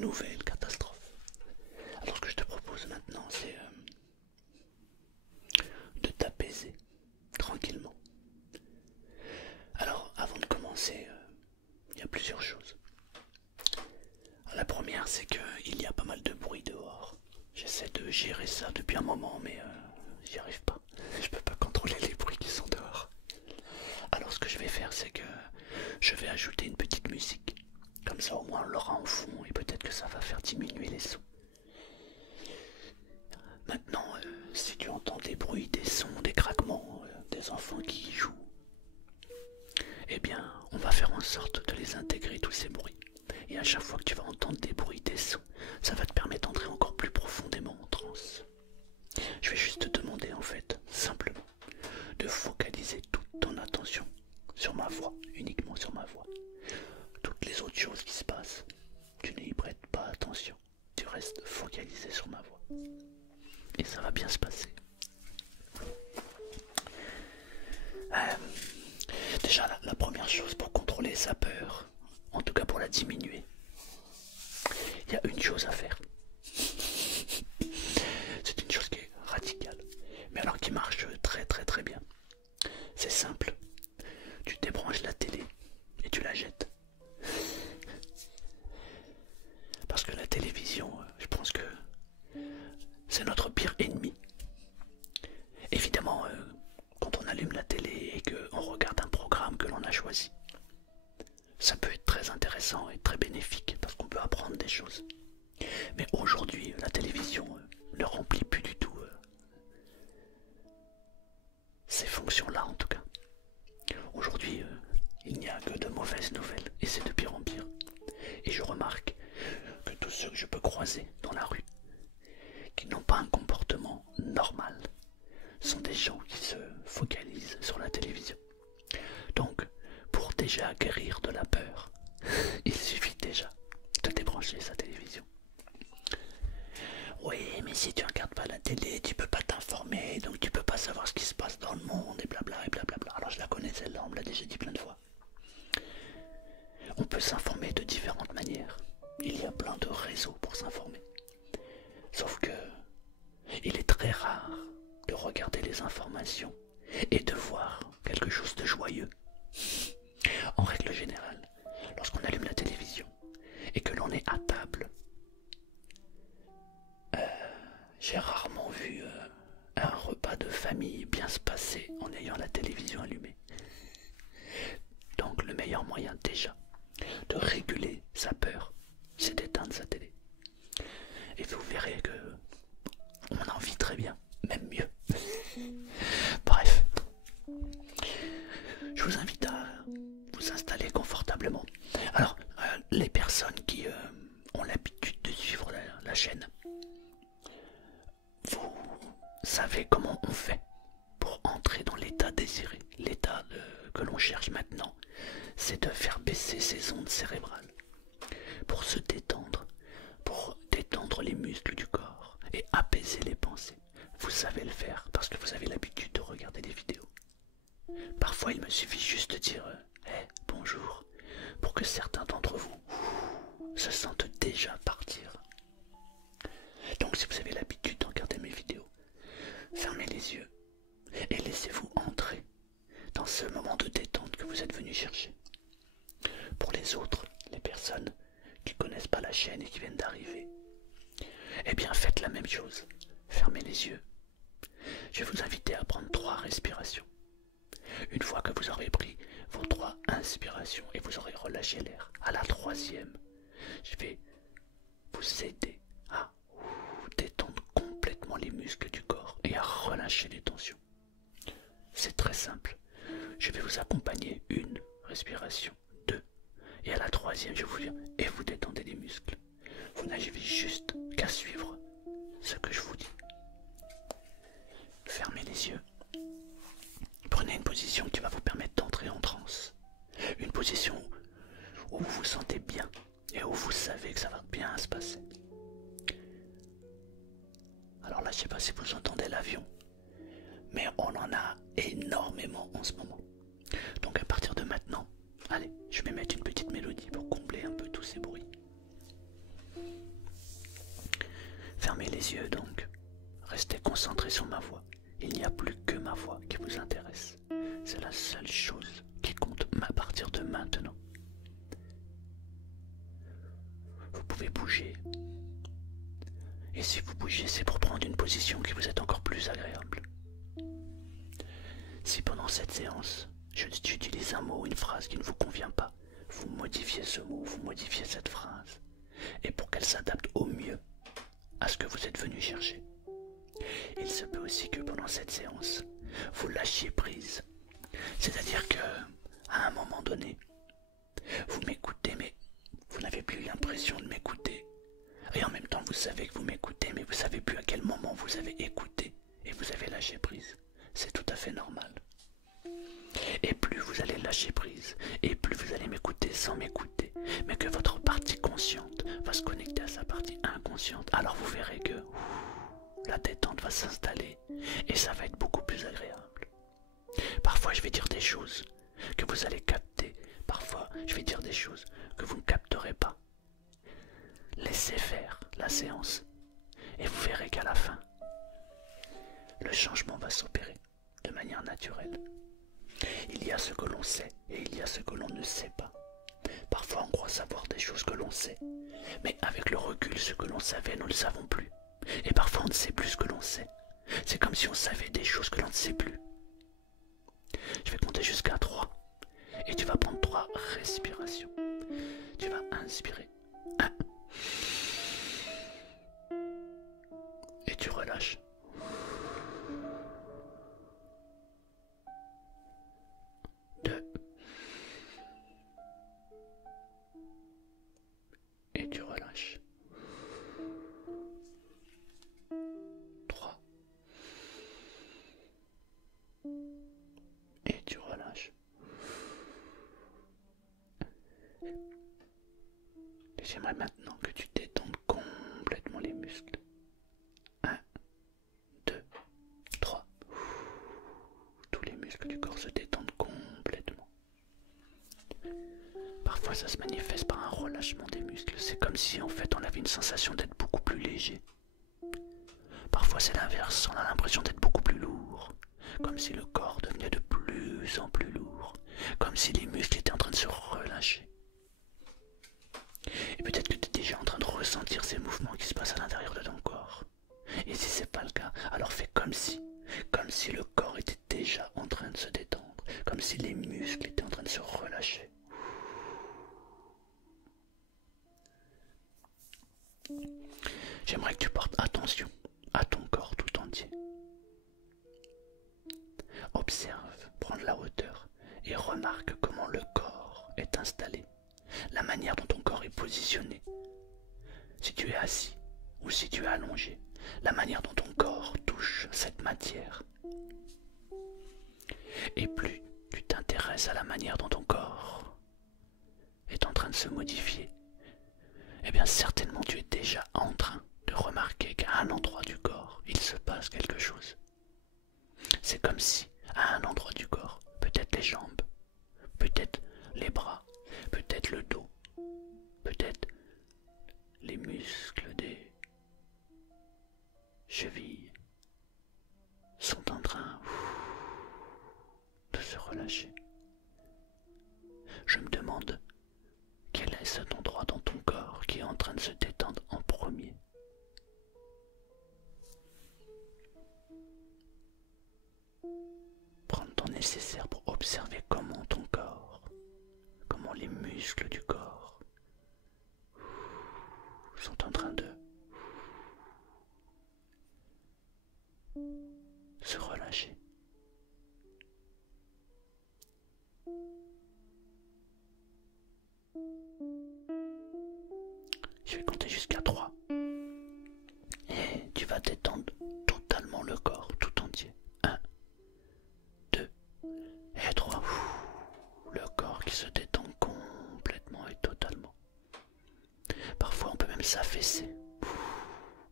nouvelle catastrophe. Alors ce que je te propose maintenant, c'est de t'apaiser tranquillement. Alors avant de commencer, il y a plusieurs choses. La première, c'est qu'il y a pas mal de bruit dehors. J'essaie de gérer ça depuis un moment, mais j'y arrive pas. Je peux pas contrôler les bruits qui sont dehors. Alors ce que je vais faire, c'est que je vais ajouter une petite musique. Comme ça au moins on l'aura en fond et peut-être que ça va faire diminuer les sons. Maintenant, si tu entends des bruits, des sons, des craquements, des enfants qui jouent, eh bien on va faire en sorte de les intégrer tous ces bruits. Et à chaque fois que tu vas entendre des bruits, des sons, ça va te permettre d'entrer encore plus profondément en transe. Je vais juste te demander en fait, simplement, de focaliser toute ton attention sur ma voix, uniquement sur ma voix. Toutes les autres choses qui se passent, tu n'y prêtes pas attention. Tu restes focalisé sur ma voix. Et ça va bien se passer. Déjà, la première chose pour contrôler sa peur, en tout cas pour la diminuer, il y a une chose à faire. C'est une chose qui est radicale, mais alors qui marche très très très bien. C'est simple. Tu débranches la télé et tu la jettes. Parce que la télévision, je pense que c'est notre pire ennemi. Évidemment, quand on allume la télé et qu'on regarde un programme que l'on a choisi, ça peut être très intéressant et très bénéfique parce qu'on peut apprendre des choses. Mais aujourd'hui, la télévision ne remplit plus du tout ces fonctions-là en tout cas. Aujourd'hui, il n'y a que de mauvaises nouvelles et c'est de pire en pire. Et je remarque que tous ceux que je peux croiser dans la rue, qui n'ont pas un comportement normal, sont des gens qui se focalisent sur la télévision. Donc, pour déjà guérir de la peur, il suffit déjà de débrancher sa télévision. Oui, mais si tu regardes pas la télé, tu peux pas t'informer, donc tu peux pas savoir ce qui se passe dans le monde, et blabla, et blablabla. Alors je la connais celle-là, on me l'a déjà dit plein de fois. On peut s'informer de différentes manières. Il y a plein de réseaux pour s'informer. Sauf que il est très rare de regarder les informations et de voir quelque chose de joyeux. En règle générale, lorsqu'on allume la télévision et que l'on est à table, j'ai rarement vu un repas de famille bien se passer en ayant la télévision allumée. Donc le meilleur moyen déjà de réguler sa peur, c'est d'éteindre sa télé. Et vous verrez que on en vit très bien, même mieux. Bref, je vous invite à vous installer confortablement. Alors, les personnes qui ont l'habitude de suivre la chaîne, vous savez comment on fait pour entrer dans l'état désiré. L'état que l'on cherche maintenant, c'est de faire baisser ses ondes cérébrales pour se détendre, pour détendre les muscles du corps et apaiser les pensées. Vous savez le faire parce que vous avez l'habitude de regarder des vidéos. Parfois, il me suffit juste de dire hey, bonjour pour que certains d'entre vous se sentent déjà partir. Donc, si vous avez l'habitude de regarder mes vidéos, fermez les yeux et laissez-vous entrer dans ce moment de détente que vous êtes venu chercher. Pour les autres, les personnes qui ne connaissent pas la chaîne et qui viennent d'arriver, eh bien faites la même chose. Fermez les yeux. Je vais vous inviter à prendre 3 respirations. Une fois que vous aurez pris vos 3 inspirations et vous aurez relâché l'air, à la 3e, je vais vous aider à détendre complètement les muscles du corps et à relâcher les tensions. C'est très simple. Je vais vous accompagner 1 respiration, 2, et à la 3e, je vais vous dire, et vous détendez les muscles. Vous n'avez juste qu'à suivre ce que je vous dis. Fermez les yeux. Prenez une position qui va vous permettre d'entrer en transe. Une position où vous vous sentez bien et où vous savez que ça va bien se passer. Alors là, je ne sais pas si vous entendez l'avion, mais on en a énormément en ce moment. Donc à partir de maintenant, allez, je vais mettre une petite mélodie pour combler un peu tous ces bruits. les yeux donc. Restez concentré sur ma voix. Il n'y a plus que ma voix qui vous intéresse. C'est la seule chose qui compte à partir de maintenant. Vous pouvez bouger. Et si vous bougez, c'est pour prendre une position qui vous est encore plus agréable. Si pendant cette séance, j'utilise un mot ou une phrase qui ne vous convient pas, vous modifiez ce mot, vous modifiez cette phrase. Et pour qu'elle s'adapte au mieux à ce que vous êtes venu chercher. Il se peut aussi que pendant cette séance, vous lâchiez prise. C'est-à-dire que, à un moment donné, vous m'écoutez, mais vous n'avez plus l'impression de m'écouter. Et en même temps, vous savez que vous m'écoutez, mais vous ne savez plus à quel moment vous avez écouté et vous avez lâché prise. C'est tout à fait normal. Et plus vous allez lâcher prise, et plus vous allez m'écouter sans m'écouter, mais que votre partie consciente va se connecter à sa partie inconsciente, alors vous verrez que la détente va s'installer et ça va être beaucoup plus agréable. Parfois je vais dire des choses que vous allez capter, parfois je vais dire des choses que vous ne capterez pas. Laissez faire la séance et vous verrez qu'à la fin, le changement va s'opérer de manière naturelle. Il y a ce que l'on sait et il y a ce que l'on ne sait pas. Parfois on croit savoir des choses que l'on sait, mais avec le recul, ce que l'on savait, nous ne le savons plus. Et parfois on ne sait plus ce que l'on sait. C'est comme si on savait des choses que l'on ne sait plus. Je vais compter jusqu'à 3 et tu vas prendre 3 respirations. Tu vas inspirer. 1. Et tu relâches. 2. Et tu relâches. 3. Et tu relâches. Et j'aimerais maintenant que tu détendes complètement les muscles. 1, 2, 3. Tous les muscles du corps se détendent complètement. Parfois ça se manifeste par un relâchement des muscles. C'est comme si en fait on avait une sensation d'être beaucoup plus léger. Parfois c'est l'inverse, on a l'impression d'être beaucoup plus lourd. Comme si le corps devenait de plus en plus lourd. Comme si les muscles étaient en train de se relâcher. Et peut-être que tu es déjà en train de ressentir ces mouvements qui se passent à l'intérieur de ton corps. Et si c'est pas le cas, alors fais comme si le corps était déjà en train de se détendre, comme si les muscles étaient en train de se relâcher. J'aimerais que tu portes attention à ton corps tout entier. Observe, prends de la hauteur et remarque comment le corps est installé, la manière dont ton corps est positionné. Si tu es assis ou si tu es allongé, la manière dont ton corps touche cette matière. Et plus tu t'intéresses à la manière dont ton corps est en train de se modifier, eh bien certainement tu es déjà en train de remarquer qu'à un endroit du corps, il se passe quelque chose. C'est comme si, à un endroit du corps, peut-être les jambes, peut-être les bras, peut-être le dos, peut-être les muscles des chevilles sont en train de se relâcher. Je me demande quel est cet endroit dans ton corps qui est en train de se détendre en premier. Prends le temps nécessaire pour observer comment ton corps, comment les muscles du corps sont en train de se relâcher. Je vais compter jusqu'à 3. Et tu vas détendre totalement le corps tout entier. 1, 2 et 3. Le corps qui se détend complètement et totalement. Parfois on peut même s'affaisser.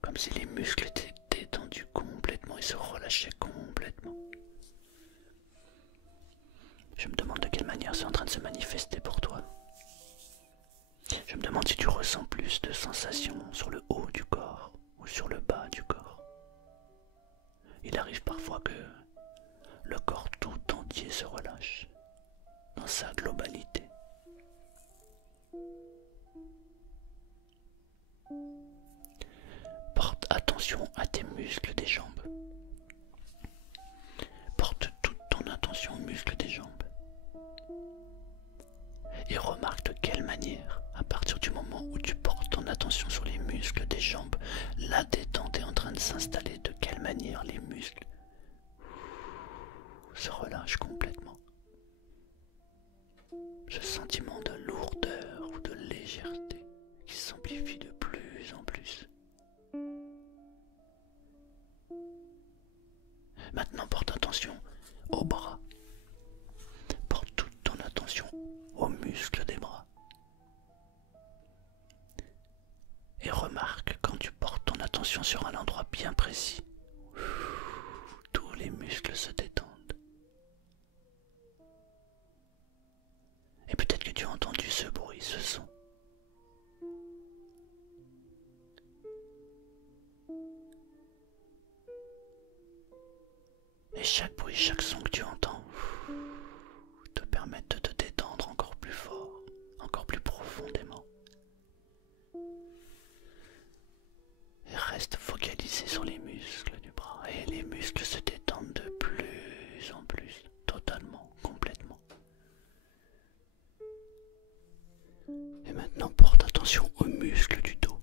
Comme si les muscles étaient détendus complètement et se relâchaient complètement. Je me demande de quelle manière c'est en train de se manifester pour toi. Je me demande si tu ressens plus de sensations sur le haut du corps ou sur le bas du corps. Il arrive parfois que le corps tout entier se relâche dans sa globalité. Porte attention à tes muscles des jambes. Porte toute ton attention aux muscles des jambes. Et remarque de quelle manière, à partir du moment où tu portes ton attention sur les muscles des jambes, la détente est en train de s'installer, de quelle manière les muscles se relâchent complètement. Ce sentiment de lourdeur ou de légèreté qui s'amplifie de plus en plus. Maintenant, porte attention aux bras. Porte toute ton attention aux muscles des bras. Et remarque quand tu portes ton attention sur un endroit bien précis, tous les muscles se détendent. Et peut-être que tu as entendu ce bruit, ce son. Et chaque bruit, chaque son que tu entends te permettent de te détendre encore plus fort, encore plus profondément. Et reste focalisé sur les muscles du bras. Et les muscles se détendent de plus en plus, totalement, complètement. Et maintenant, porte attention aux muscles du dos.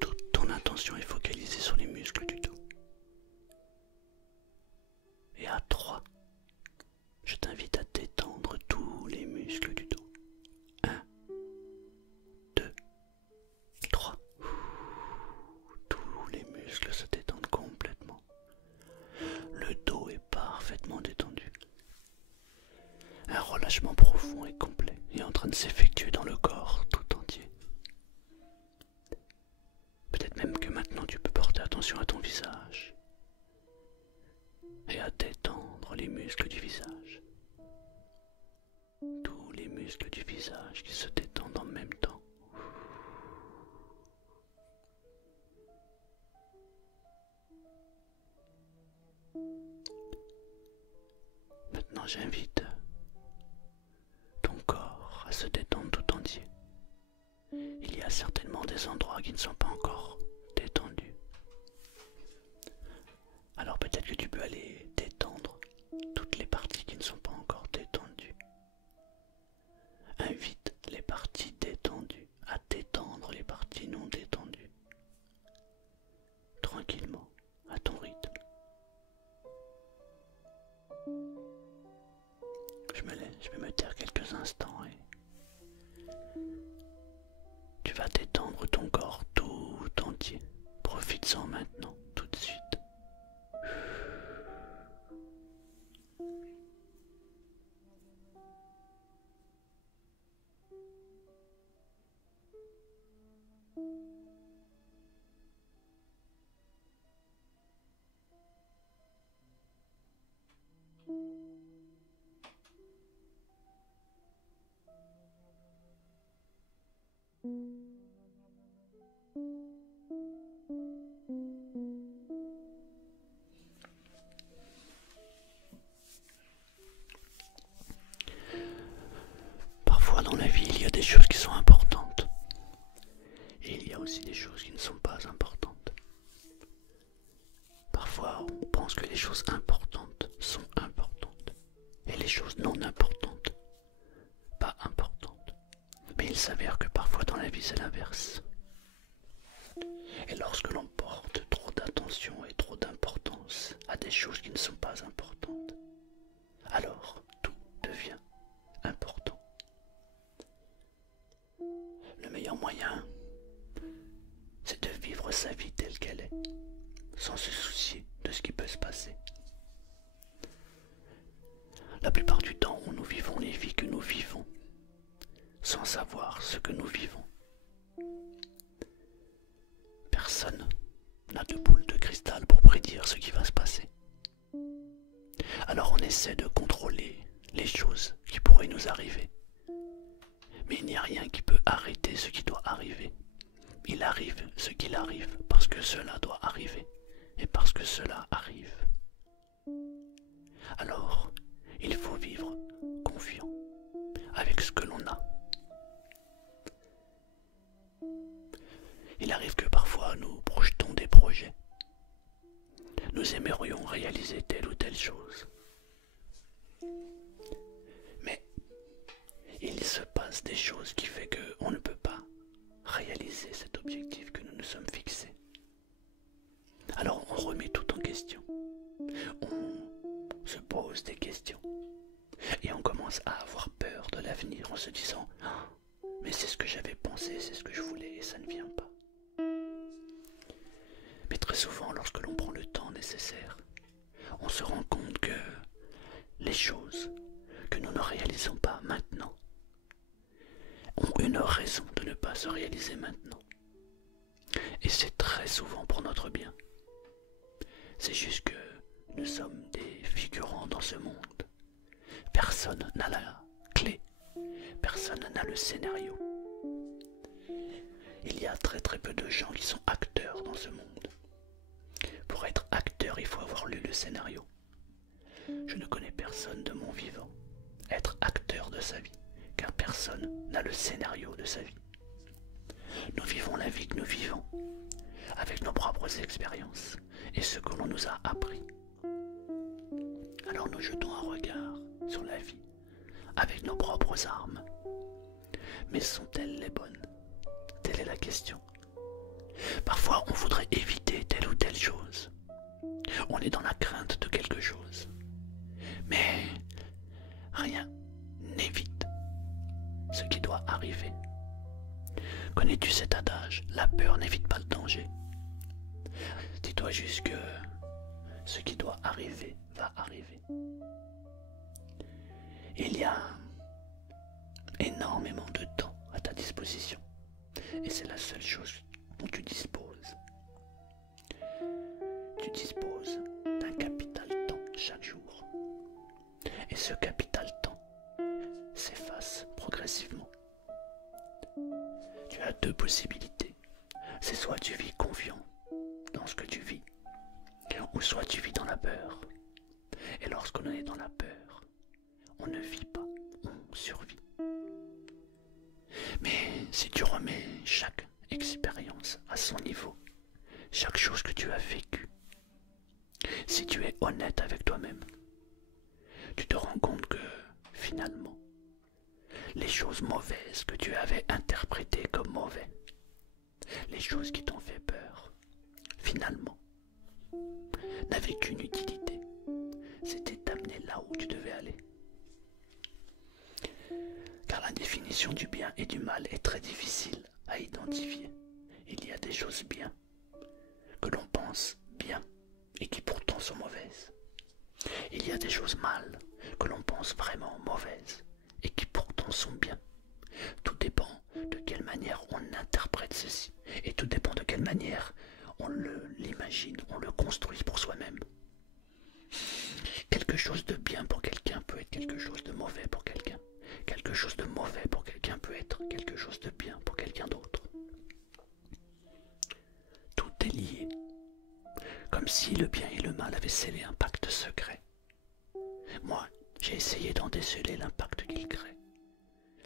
Toute ton attention est focalisée sur les muscles du dos. Et à 3, je t'invite à détendre tous les muscles du dos. 1, 2, 3. Tous les muscles se détendent complètement. Le dos est parfaitement détendu. Un relâchement profond et complet est en train de s'effectuer dans le corps tout entier. Peut-être même que maintenant tu peux porter attention à ton visage et à détendre les muscles du visage. Tous les muscles du visage qui se détendent en même temps. Maintenant j'invite ton corps à se détendre tout entier. Il y a certainement des endroits qui ne sont pas encore détendus. Alors peut-être que tu peux aller détendre toutes les parties qui ne sont pas encore détendues. Invite les parties détendues à détendre les parties non détendues. Tranquillement, à ton rythme. Je vais me taire quelques instants et tu vas détendre ton corps tout entier. Profites-en maintenant, tout de suite. Parfois dans la vie, il y a des choses qui sont importantes. Et il y a aussi des choses qui ne sont pas importantes. Parfois, on pense que les choses importantes sont importantes. Et les choses non importantes, pas importantes. Mais il s'avère que parfois dans la vie, c'est l'inverse. Et lorsque l'on porte trop d'attention et trop d'importance à des choses qui ne sont pas importantes, alors tout devient important. Le meilleur moyen, c'est de vivre sa vie telle qu'elle est, sans se soucier de ce qui peut se passer. La plupart du temps, nous vivons les vies que nous vivons, sans savoir ce que nous vivons. Personne n'a de boule de cristal pour prédire ce qui va se passer. Alors on essaie de contrôler les choses qui pourraient nous arriver. Mais il n'y a rien qui peut arrêter ce qui doit arriver. Il arrive ce qu'il arrive parce que cela doit arriver et parce que cela arrive. Alors, il faut vivre confiant avec ce que l'on a. Il arrive que parfois nous projetons des projets. Nous aimerions réaliser telle ou telle chose. Mais il se passe des choses qui font qu'on ne peut pas réaliser cet objectif que nous nous sommes fixés. Alors on remet tout en question. On se pose des questions. Et on commence à avoir peur de l'avenir en se disant « Mais c'est ce que j'avais pensé, c'est ce que je voulais et ça ne vient pas. » Mais très souvent, lorsque l'on prend le temps nécessaire, on se rend compte que les choses que nous ne réalisons pas maintenant ont une raison de ne pas se réaliser maintenant. Et c'est très souvent pour notre bien. C'est juste que nous sommes des figurants dans ce monde. Personne n'a la clé, personne n'a le scénario. Il y a très peu de gens qui sont acteurs dans ce monde. Pour être acteur, il faut avoir lu le scénario. Je ne connais personne de mon vivant être acteur de sa vie, car personne n'a le scénario de sa vie. Nous vivons la vie que nous vivons, avec nos propres expériences et ce que l'on nous a appris. Alors nous jetons un regard sur la vie avec nos propres armes. Mais sont-elles les bonnes? Telle est la question. Parfois on voudrait éviter telle ou telle chose. On est dans la crainte de quelque chose. Mais rien n'évite ce qui doit arriver. Connais-tu cet adage? La peur n'évite pas le danger. Dis-toi juste que ce qui doit arriver va arriver. Il y a énormément de temps à ta disposition. Et c'est la seule chose dont tu disposes. Tu disposes d'un capital temps chaque jour. Et ce capital temps s'efface progressivement. Tu as deux possibilités. C'est soit tu vis confiant dans ce que tu vis, ou soit tu vis dans la peur. Et lorsqu'on est dans la peur, on ne vit pas, on survit. Mais si tu remets chaque expérience à son niveau, chaque chose que tu as vécue, si tu es honnête avec toi-même, tu te rends compte que finalement, les choses mauvaises que tu avais interprétées comme mauvais, les choses qui t'ont fait peur, finalement, n'avaient qu'une utilité, c'était t'amener là où tu devais aller. Car la définition du bien et du mal est très difficile à identifier. Il y a des choses bien, que l'on pense bien, et qui pourtant sont mauvaises. Il y a des choses mal, que l'on pense vraiment mauvaises, et qui pourtant sont bien. Tout dépend de quelle manière on interprète ceci, et tout dépend de quelle manière on l'imagine, on le construit pour soi-même. Quelque chose de bien pour quelqu'un peut être quelque chose de mauvais pour quelqu'un. Quelque chose de mauvais pour quelqu'un peut être quelque chose de bien pour quelqu'un d'autre. Tout est lié, comme si le bien et le mal avaient scellé un pacte secret. Moi, j'ai essayé d'en déceler l'impact qu'ils créent.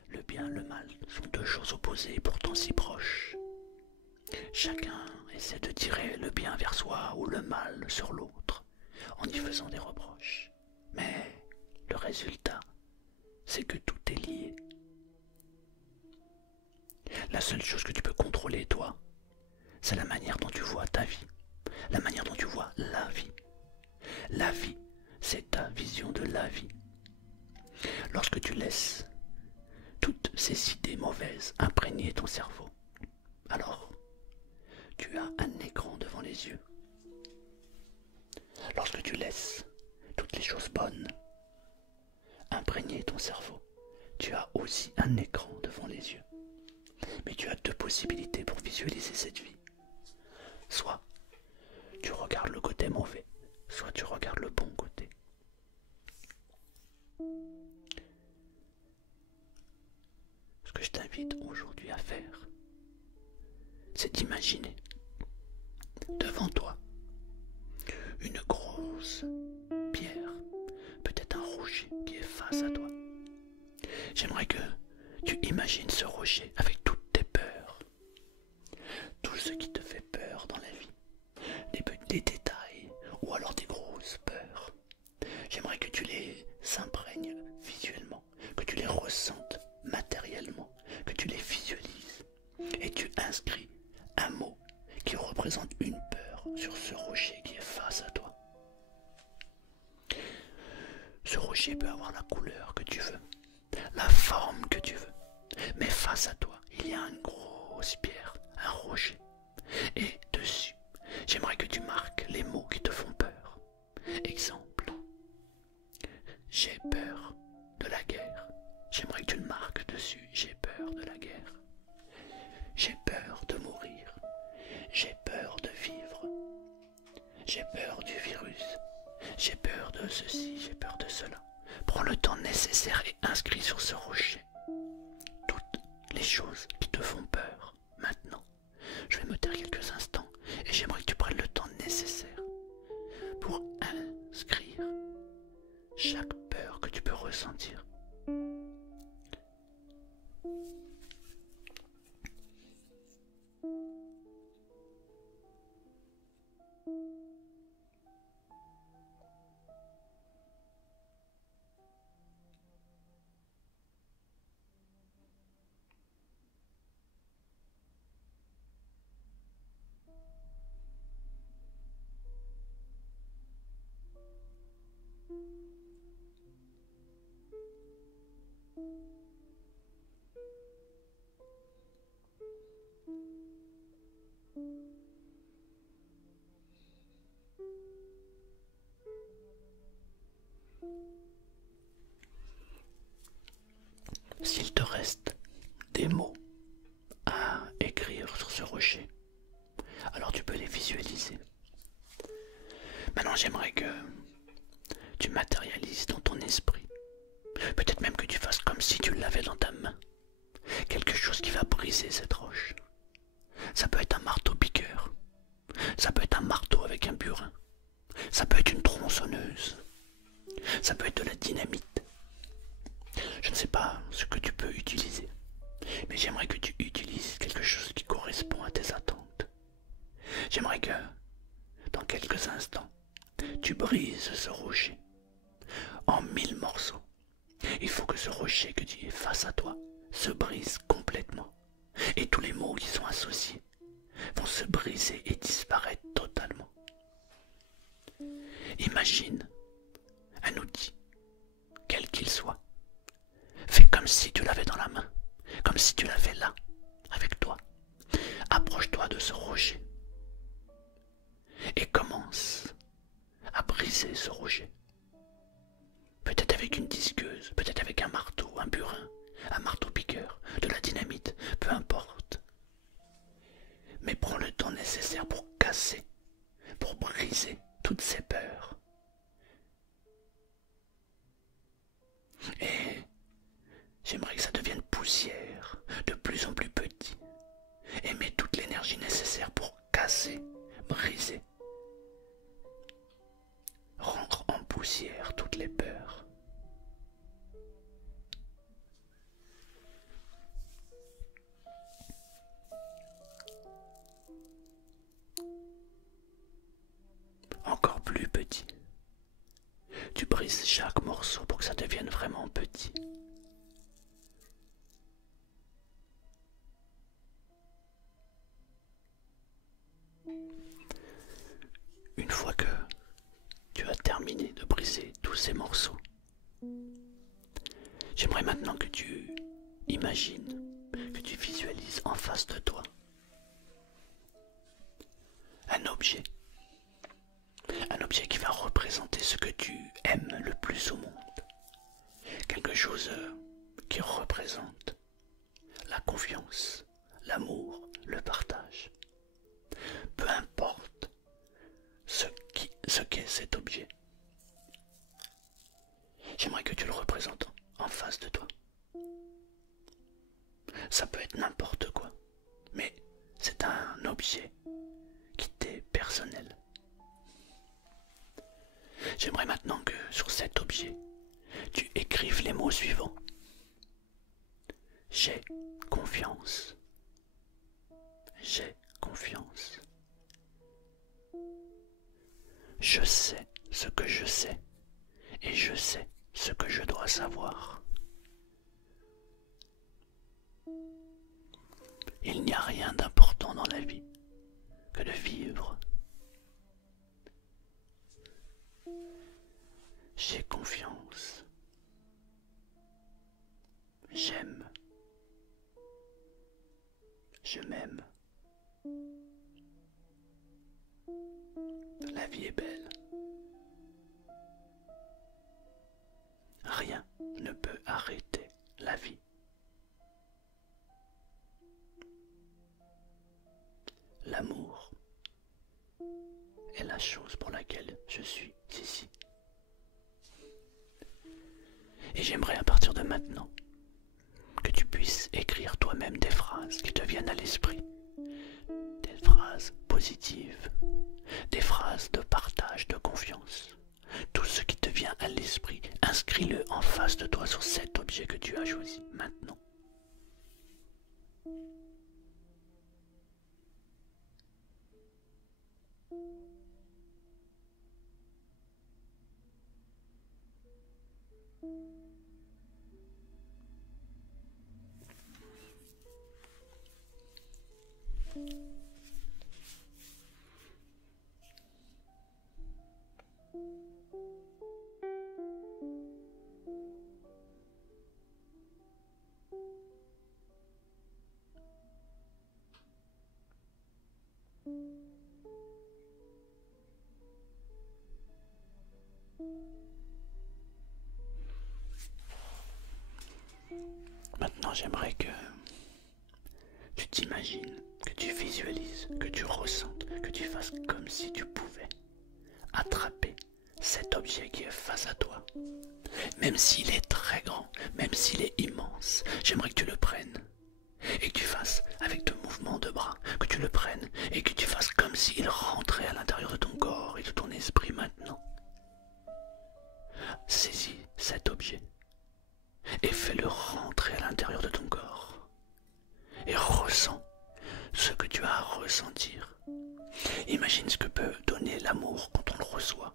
Le bien et le mal sont deux choses opposées et pourtant si proches. Chacun essaie de tirer le bien vers soi ou le mal sur l'autre, en y faisant des reproches. Mais le résultat, c'est que tout est lié. La seule chose que tu peux contrôler, toi, c'est la manière dont tu vois ta vie, la manière dont tu vois la vie. La vie, c'est ta vision de la vie. Lorsque tu laisses toutes ces idées mauvaises imprégner ton cerveau, alors tu as un écran devant les yeux. Lorsque tu laisses toutes les choses bonnes imprégner ton cerveau, tu as aussi un écran devant les yeux. Mais tu as deux possibilités pour visualiser cette vie. Soit tu regardes le côté mauvais, soit tu regardes le bon côté. Ce que je t'invite aujourd'hui à faire, c'est d'imaginer devant toi une grosse pierre, peut-être un rocher qui est face à toi. J'aimerais que tu imagines ce rocher avec toutes tes peurs, tout ce qui te fait peur dans la vie, des détails ou alors des grosses peurs. J'aimerais que tu les imprègnes visuellement, que tu les ressentes matériellement, que tu les visualises et tu inscris un mot qui représente une peur sur ce rocher qui est face à toi. Ce rocher peut avoir la couleur que tu veux, la forme que tu veux, mais face à toi, il y a une grosse pierre, un rocher, et dessus, j'aimerais que tu marques les mots qui te font peur. Exemple, j'ai peur de la guerre. J'aimerais que tu le marques dessus, j'ai peur de la guerre. J'ai peur de mourir. J'ai peur de vivre. J'ai peur du virus. J'ai peur de ceci, j'ai peur de cela. Prends le temps nécessaire et inscris sur ce rocher toutes les choses qui te font peur. Maintenant, je vais me taire quelques instants et j'aimerais que tu prennes le temps nécessaire pour inscrire chaque peur que tu peux ressentir. S'il te reste des mots à écrire sur ce rocher, alors tu peux les visualiser. Maintenant, j'aimerais que tu matérialises dans ton esprit. Peut-être même que tu fasses comme si tu l'avais dans ta main. Quelque chose qui va briser cette roche. Ça peut être un marteau-piqueur. Ça peut être un marteau avec un burin. Ça peut être une tronçonneuse. Ça peut être de la dynamite. Je ne sais pas ce que tu peux utiliser, mais j'aimerais que tu utilises quelque chose qui correspond à tes attentes. J'aimerais que, dans quelques instants, tu brises ce rocher en 1000 morceaux. Il faut que ce rocher que tu es face à toi se brise complètement. Et tous les mots qui sont associés vont se briser et disparaître totalement. Imagine un outil, quel qu'il soit. Fais comme si tu l'avais dans la main, comme si tu l'avais là, avec toi. Approche-toi de ce rocher et commence à briser ce rocher. Peut-être avec une disqueuse, peut-être avec un marteau, un burin, un marteau-piqueur, de la dynamite, peu importe. Mais prends le temps nécessaire pour casser, pour briser toutes ces peurs. Et j'aimerais que ça devienne poussière, de plus en plus petit. Et mets toute l'énergie nécessaire pour casser, briser, rendre en poussière toutes les peurs. Encore plus petit. Tu brises chaque morceau pour que ça devienne vraiment petit. Une fois que tu as terminé de briser tous ces morceaux, j'aimerais maintenant que tu imagines, que tu visualises en face de toi un objet qui va représenter ce que tu aimes le plus au monde. Quelque chose qui représente la confiance, l'amour, le partage. Peu importe ce qu'est cet objet. J'aimerais que tu le représentes en face de toi. Ça peut être n'importe quoi, mais C'est un objet qui t'est personnel. J'aimerais maintenant que sur cet objet, tu écrives les mots suivants. J'ai confiance. J'ai confiance. Je sais ce que je sais et je sais ce que je dois savoir. Il n'y a rien d'important dans la vie que de vivre. J'ai confiance. J'aime. Je m'aime. La vie est belle. Rien ne peut arrêter la vie. L'amour est la chose pour laquelle je suis ici. Et j'aimerais à partir de maintenant que tu puisses écrire toi-même des phrases qui te viennent à l'esprit. Des phrases positives, des phrases de partage, de confiance. Tout ce qui te vient à l'esprit, inscris-le en face de toi sur cet objet que tu as choisi maintenant. Maintenant, j'aimerais que tu t'imagines, que tu visualises, que tu ressentes, que tu fasses comme si tu pouvais attraper cet objet qui est face à toi. Même s'il est très grand, même s'il est immense, j'aimerais que tu le prennes et que tu fasses avec de mouvements de bras, que tu le prennes et que tu fasses comme s'il rentrait à l'intérieur de ton corps et de ton esprit maintenant. Saisis cet objet et fais-le rentrer à l'intérieur de ton corps et ressens ce que tu as à ressentir. Imagine ce que peut donner l'amour quand on le reçoit.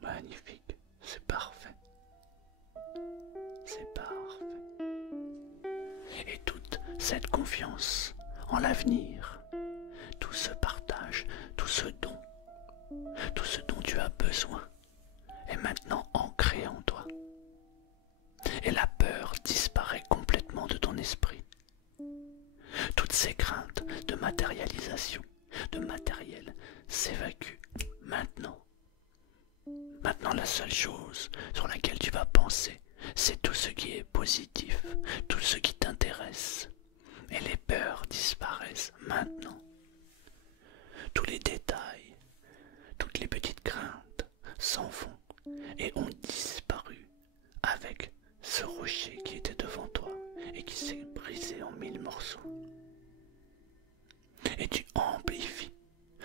Magnifique, c'est parfait. C'est parfait. Et toute cette confiance en l'avenir, tout ce partage, tout ce dont tu as besoin est maintenant ancré en toi. Et la peur disparaît complètement de ton esprit. Toutes ces craintes de matérialisation, de matériel, s'évacuent maintenant. Maintenant, la seule chose sur laquelle tu vas penser, c'est tout ce qui est positif, tout ce qui t'intéresse. Et les peurs disparaissent maintenant. Tous les détails, toutes les petites craintes s'en vont et ont disparu avec ce rocher qui était devant toi et qui s'est brisé en 1000 morceaux. Et tu amplifies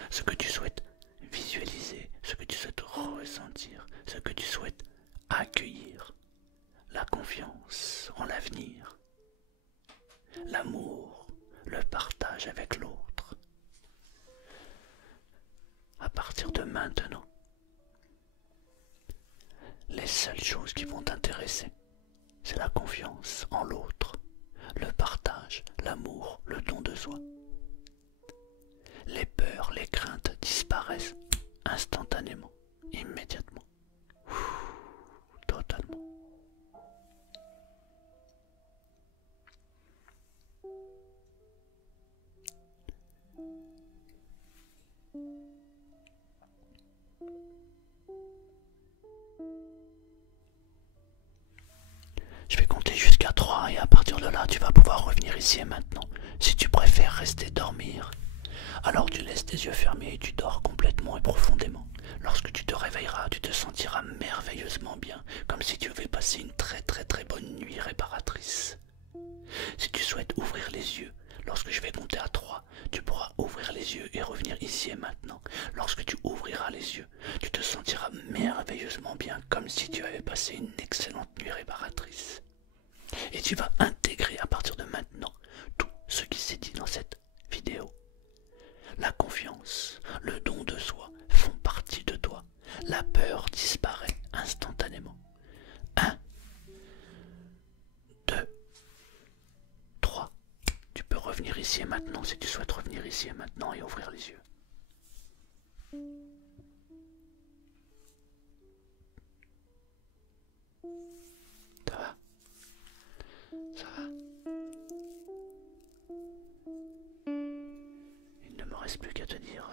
ce que tu souhaites visualiser, ce que tu souhaites ressentir, ce que tu souhaites accueillir. La confiance en l'avenir, l'amour, le partage avec l'autre. À partir de maintenant, les seules choses qui vont t'intéresser, c'est la confiance en l'autre, le partage, l'amour, le don de soi. Les peurs, les craintes disparaissent instantanément, immédiatement, totalement. Je vais compter jusqu'à 3 et à partir de là, tu vas pouvoir revenir ici et maintenant. Si tu préfères rester dormir, alors tu laisses tes yeux fermés et tu dors complètement et profondément. Lorsque tu te réveilleras, tu te sentiras merveilleusement bien, comme si tu avais passé une très bonne nuit réparatrice. tu vas intégrer à partir de maintenant tout ce qui s'est dit dans cette vidéo. La confiance, le don de soi font partie de toi. La peur disparaît instantanément. 1, 2, 3. Tu peux revenir ici et maintenant si tu souhaites revenir ici et maintenant et ouvrir les yeux. Ça va? Ça va? Il ne me reste plus qu'à te dire